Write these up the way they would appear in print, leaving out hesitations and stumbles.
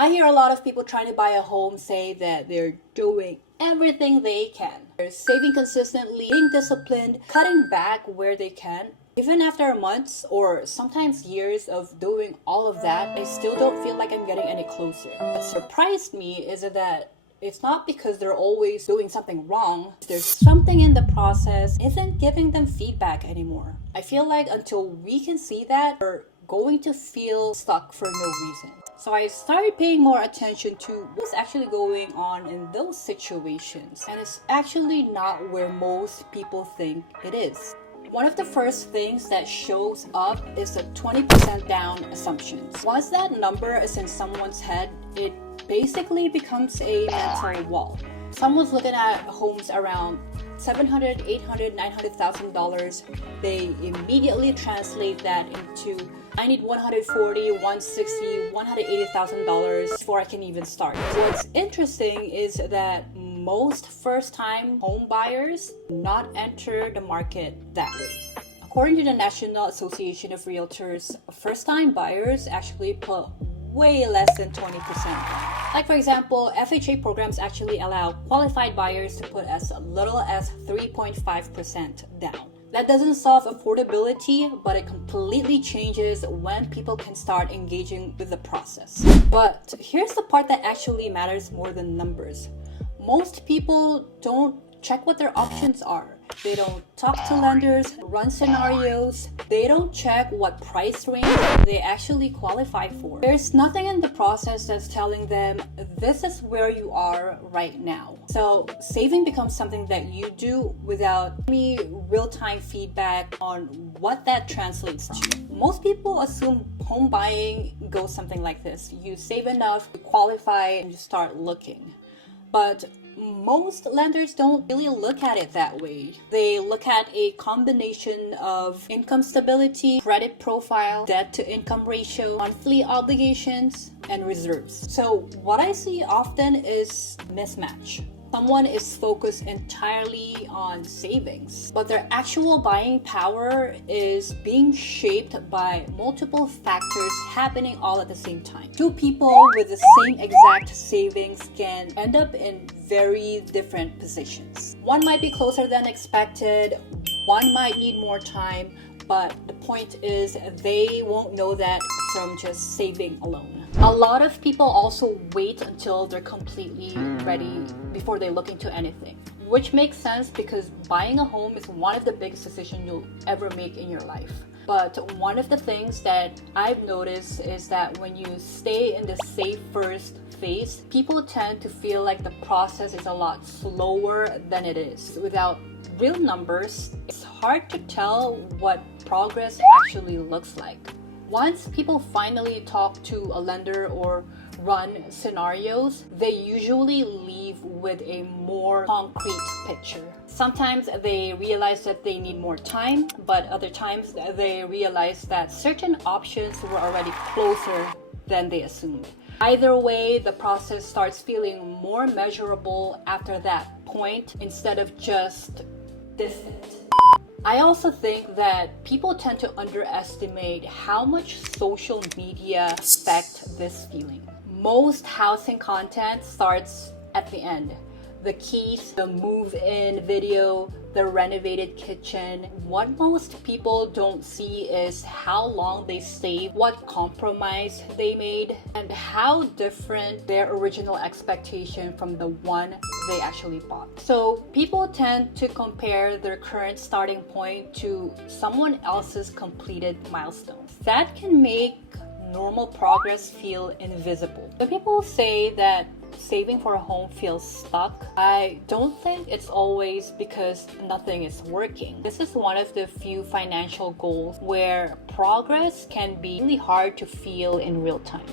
I hear a lot of people trying to buy a home say that they're doing everything they can. They're saving consistently, being disciplined, cutting back where they can. Even after months or sometimes years of doing all of that, I still don't feel like I'm getting any closer. What surprised me is that it's not because they're always doing something wrong. There's something in the process isn't giving them feedback anymore. I feel like until we can see that, we're going to feel stuck for no reason. So I started paying more attention to what's actually going on in those situations. And it's actually not where most people think it is. One of the first things that shows up is the 20% down assumptions. Once that number is in someone's head, it basically becomes a mental wall. Someone's looking at homes around $700,000, $800,000, $900,000. They immediately translate that into I need $140,000, $160,000, $180,000 before I can even start. What's interesting is that most first-time home buyers not enter the market that way. According to the National Association of Realtors, first-time buyers actually put way less than 20% down. Like for example, FHA programs actually allow qualified buyers to put as little as 3.5% down. That doesn't solve affordability, but it completely changes when people can start engaging with the process. But here's the part that actually matters more than numbers. Most people don't check what their options are. They don't talk to lenders, run scenarios. They don't check what price range they actually qualify for. There's nothing in the process that's telling them this is where you are right now. So saving becomes something that you do without any real-time feedback on what that translates to. Most people assume home buying goes something like this. You save enough, you qualify, and you start looking. But most lenders don't really look at it that way. They look at a combination of income stability, credit profile, debt to income ratio, monthly obligations, and reserves. So what I see often is mismatch. Someone is focused entirely on savings, but their actual buying power is being shaped by multiple factors happening all at the same time. Two people with the same exact savings can end up in very different positions. One might be closer than expected, one might need more time, but the point is they won't know that from just saving alone. A lot of people also wait until they're completely ready before they look into anything, which makes sense because buying a home is one of the biggest decisions you'll ever make in your life. But one of the things that I've noticed is that when you stay in the save first phase, people tend to feel like the process is a lot slower than it is. Without real numbers, it's hard to tell what progress actually looks like. Once people finally talk to a lender or run scenarios, they usually leave with a more concrete picture. Sometimes they realize that they need more time, but other times they realize that certain options were already closer than they assumed. Either way, the process starts feeling more measurable after that point instead of just distant. I also think that people tend to underestimate how much social media affect this feeling. Most housing content starts at the end. The keys, the move-in video, the renovated kitchen. What most people don't see is how long they stayed, what compromise they made, and how different their original expectation from the one they actually bought. So people tend to compare their current starting point to someone else's completed milestones. That can make normal progress feel invisible. When people say that saving for a home feels stuck, I don't think it's always because nothing is working. This is one of the few financial goals where progress can be really hard to feel in real time.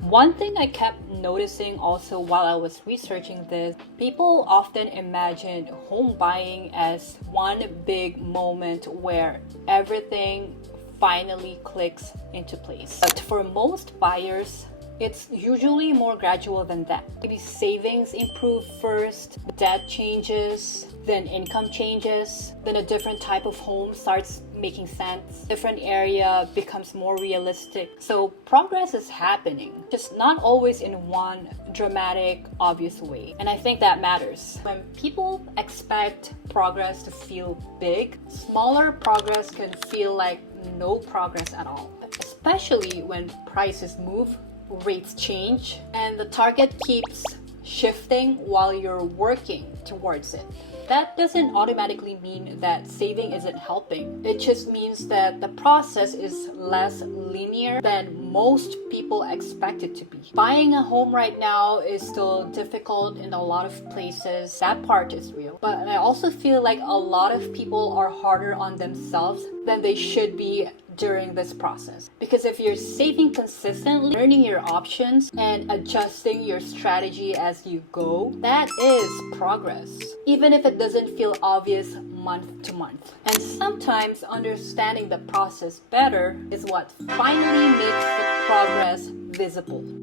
One thing I kept noticing also while I was researching this, people often imagine home buying as one big moment where everything finally clicks into place. But for most buyers, It's usually more gradual than that. Maybe savings improve first, debt changes, then income changes, then a different type of home starts making sense. Different area becomes more realistic. So progress is happening, just not always in one dramatic, obvious way. And I think that matters. When people expect progress to feel big, smaller progress can feel like no progress at all. Especially when prices move, rates change, and the target keeps shifting while you're working towards it. That doesn't automatically mean that saving isn't helping. It just means that the process is less linear than most people expect it to be. Buying a home right now is still difficult in a lot of places. That part is real. But I also feel like a lot of people are harder on themselves than they should be during this process. Because if you're saving consistently, learning your options, and adjusting your strategy as you go, that is progress, even if it doesn't feel obvious month to month. And sometimes understanding the process better is what finally makes the progress visible.